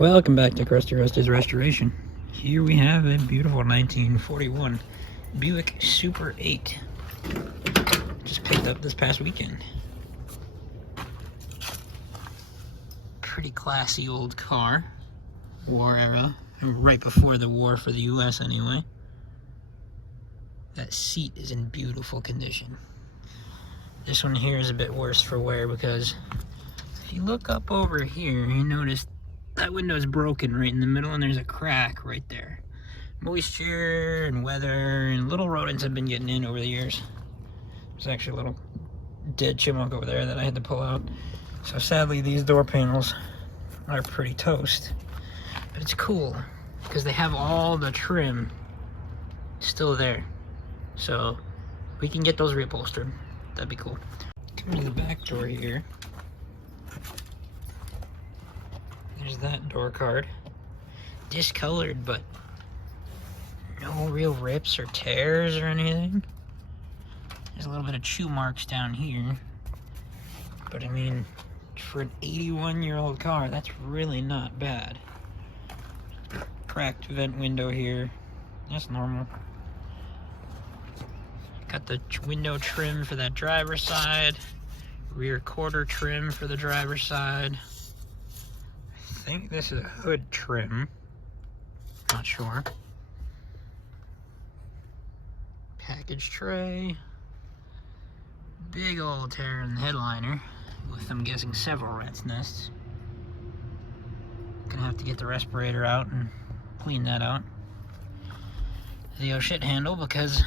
Welcome back to Rusty's Restoration. Here we have a beautiful 1941 Buick Super 8. Just picked up this past weekend. Pretty classy old car. War era. Right before the war for the US anyway. That seat is in beautiful condition. This one here is a bit worse for wear because if you look up over here, you notice that window is broken right in the middle and there's a crack right there. Moisture and weather and little rodents have been getting in over the years. There's actually a little dead chipmunk over there that I had to pull out. So sadly these door panels are pretty toast. But it's cool because they have all the trim still there. So we can get those reupholstered. That'd be cool. Come to the back door here. There's that door card. Discolored, but no real rips or tears or anything. There's a little bit of chew marks down here. But I mean, for an 81-year-old car, that's really not bad. Cracked vent window here. That's normal. Got the window trim for that driver's side. Rear quarter trim for the driver's side. I think this is a hood trim. Not sure. Package tray. Big old tear in the headliner with, I'm guessing, several rat's nests. Gonna have to get the respirator out and clean that out. The old shit handle because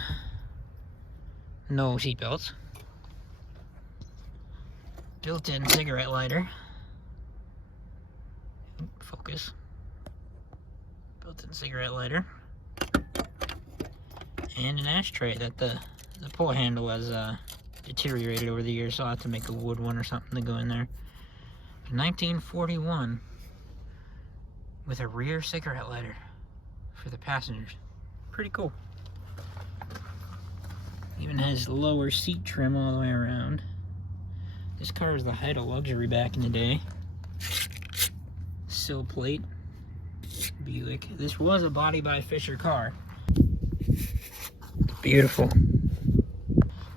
no seatbelts. Built-in cigarette lighter. Focus. Built-in cigarette lighter. And an ashtray that the pull handle has deteriorated over the years, so I'll have to make a wood one or something to go in there. 1941 with a rear cigarette lighter for the passengers. Pretty cool. Even has lower seat trim all the way around. This car was the height of luxury back in the day. Sill plate. Buick. This was a body by Fisher car. Beautiful.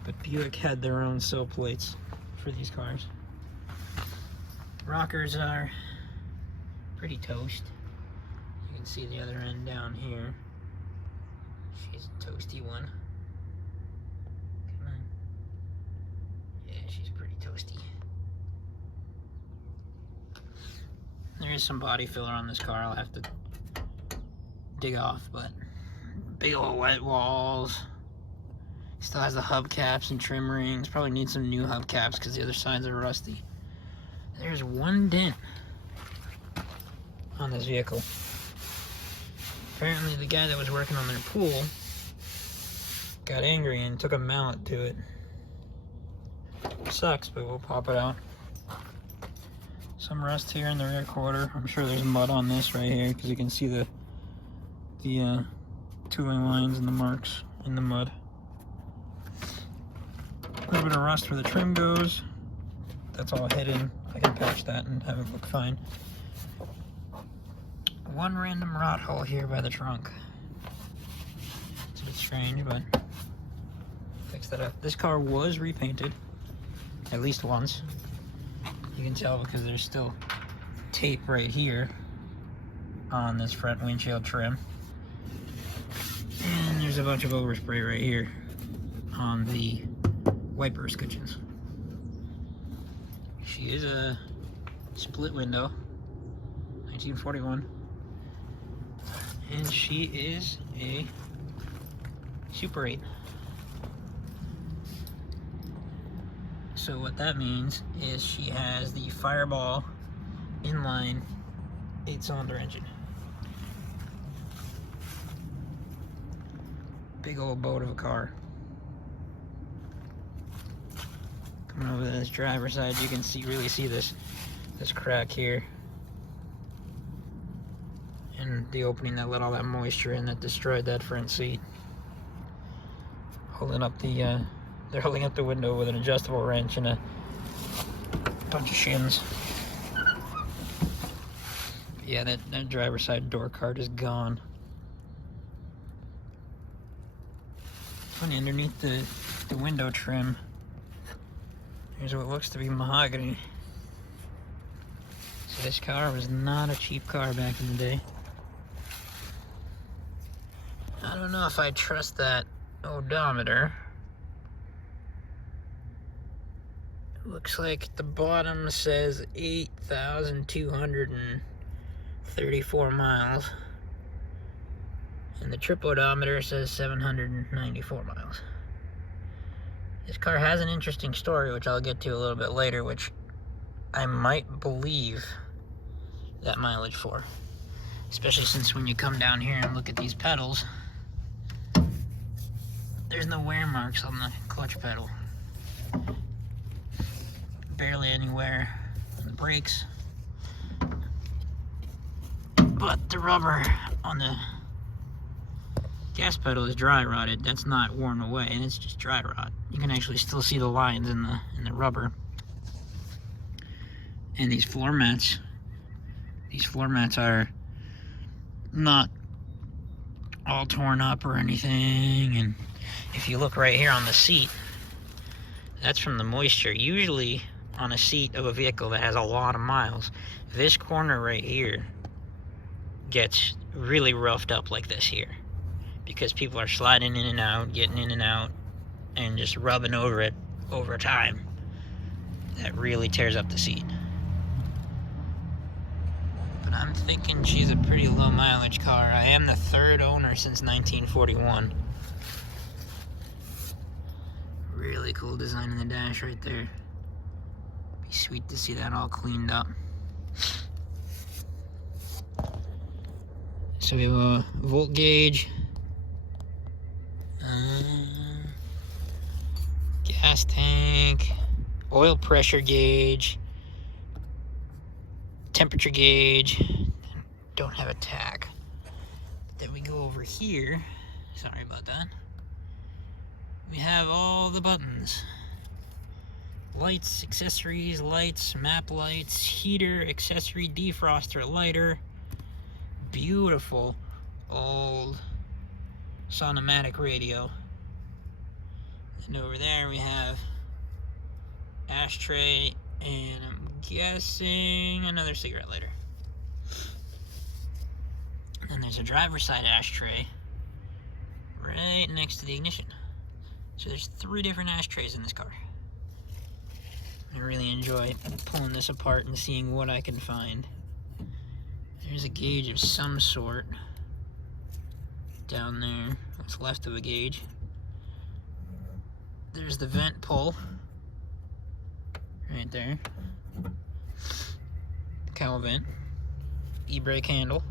But Buick had their own sill plates for these cars. Rockers are pretty toast. You can see the other end down here. She's a toasty one. Come on. Yeah, she's pretty toasty. There is some body filler on this car I'll have to dig off, but big old white walls. Still has the hubcaps and trim rings. Probably need some new hubcaps because the other sides are rusty. There's one dent on this vehicle. Apparently the guy that was working on their pool got angry and took a mallet to it. Sucks, but we'll pop it out. Some rust here in the rear quarter. I'm sure there's mud on this right here because you can see the tooling lines and the marks in the mud. A little bit of rust where the trim goes. That's all hidden. I can patch that and have it look fine. One random rot hole here by the trunk. It's a bit strange, but fix that up. This car was repainted at least once. You can tell because there's still tape right here on this front windshield trim. And there's a bunch of overspray right here on the wiper scutcheons. She is a split window, 1941. And she is a Super 8. So what that means is she has the Fireball inline 8-cylinder engine. Big old boat of a car. Coming over to this driver's side, you can really see this crack here. And the opening that let all that moisture in that destroyed that front seat. Holding up the they're holding up the window with an adjustable wrench and a bunch of shins. Yeah, that driver's side door card is gone. Funny, underneath the window trim, there's what looks to be mahogany. So this car was not a cheap car back in the day. I don't know if I trust that odometer. It looks like the bottom says 8,234 miles. And the trip odometer says 794 miles. This car has an interesting story, which I'll get to a little bit later, which I might believe that mileage for. Especially since when you come down here and look at these pedals, there's no wear marks on the clutch pedal. Barely any wear on the brakes. But the rubber on the gas pedal is dry rotted. That's not worn away, and it's just dry rot. You can actually still see the lines in the rubber. And these floor mats are not all torn up or anything. And if you look right here on the seat, that's from the moisture. Usually on a seat of a vehicle that has a lot of miles, this corner right here gets really roughed up like this here, because people are sliding in and out, getting in and out, and just rubbing over it over time. That really tears up the seat. But I'm thinking she's a pretty low mileage car. I am the third owner since 1941. Really cool design in the dash right there. Be sweet to see that all cleaned up. So we have a volt gauge, gas tank, oil pressure gauge, temperature gauge. Don't have a tach. Then we go over here. Sorry about that. We have all the buttons. Lights, accessories, lights, map lights, heater, accessory, defroster, lighter. Beautiful old Sonomatic radio. And over there we have ashtray, and I'm guessing another cigarette lighter. And then there's a driver's side ashtray right next to the ignition. So there's 3 different ashtrays in this car. I really enjoy pulling this apart and seeing what I can find. There's a gauge of some sort down there. What's left of a gauge. There's the vent pull right there. Cowl vent. E-brake handle.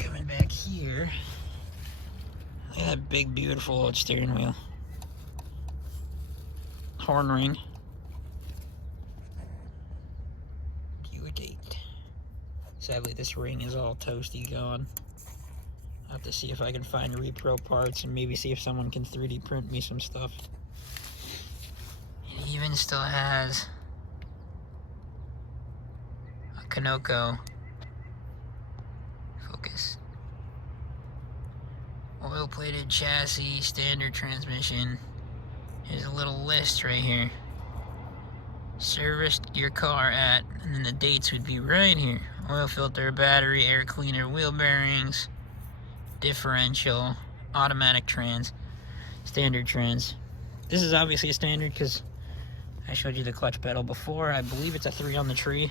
Coming back here. Look at that big, beautiful old steering wheel. Horn ring. Buick 8. Sadly, this ring is all toasty gone. I'll have to see if I can find repro parts and maybe see if someone can 3D print me some stuff. It even still has a Kanoko focus. Oil-plated chassis, standard transmission. Here's a little list right here. Serviced your car at, and then the dates would be right here. Oil filter, battery, air cleaner, wheel bearings, differential, automatic trans, standard trans. This is obviously a standard because I showed you the clutch pedal before. I believe it's a 3 on the tree.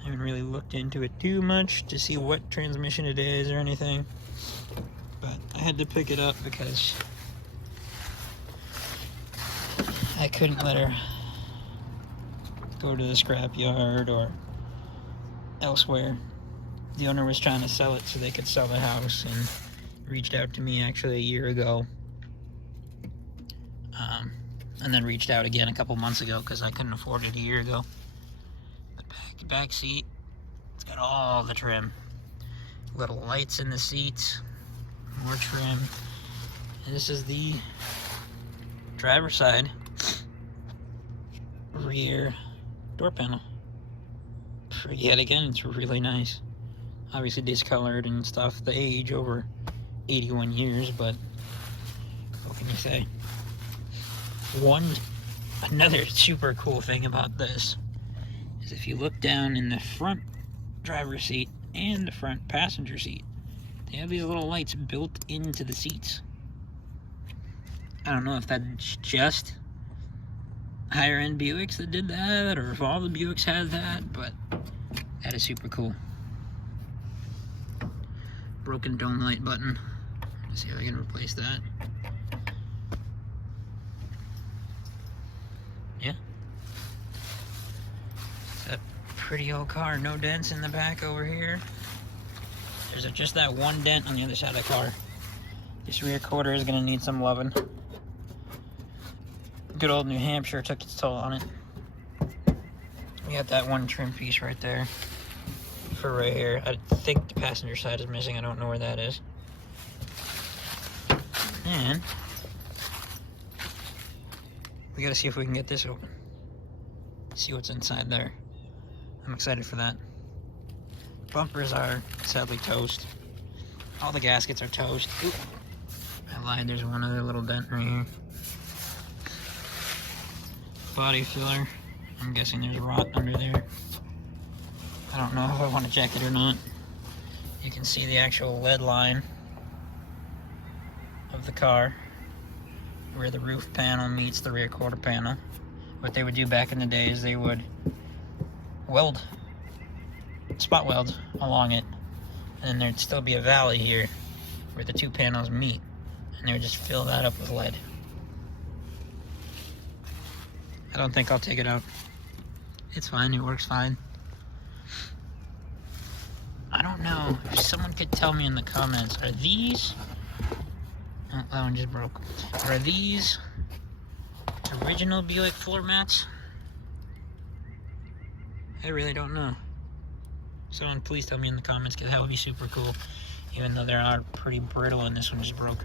I haven't really looked into it too much to see what transmission it is or anything, but I had to pick it up because I couldn't let her go to the scrap yard or elsewhere. The owner was trying to sell it so they could sell the house, and reached out to me actually a year ago. And then reached out again a couple months ago because I couldn't afford it a year ago. The back seat, it's got all the trim. Little lights in the seats, more trim. And this is the driver's side rear door panel. yet again, it's really nice. Obviously discolored and stuff, the age over 81 years, but what can you say? Another super cool thing about this is if you look down in the front driver's seat and the front passenger seat, they have these little lights built into the seats. I don't know if that's just higher end Buicks that did that, or if all the Buicks had that, but that is super cool. Broken dome light button. Let's see how I can replace that. Yeah. It's a pretty old car. No dents in the back over here. There's just that one dent on the other side of the car. This rear quarter is going to need some loving. Good old New Hampshire took its toll on it. We got that one trim piece right there for right here. I think the passenger side is missing. I don't know where that is. And we got to see if we can get this open. See what's inside there. I'm excited for that. Bumpers are sadly toast. All the gaskets are toast. Oop. I lied, there's one other little dent right here. Body filler. I'm guessing there's rot under there. I don't know if I want to check it or not. You can see the actual lead line of the car where the roof panel meets the rear quarter panel. What they would do back in the day is they would weld, spot weld along it, and there'd still be a valley here where the two panels meet, and they would just fill that up with lead. I don't think I'll take it out. It's fine, it works fine. I don't know if someone could tell me in the comments, are these, oh, that one just broke. Are these original Buick floor mats? I really don't know. Someone please tell me in the comments, because that would be super cool. Even though they are pretty brittle and this one just broke.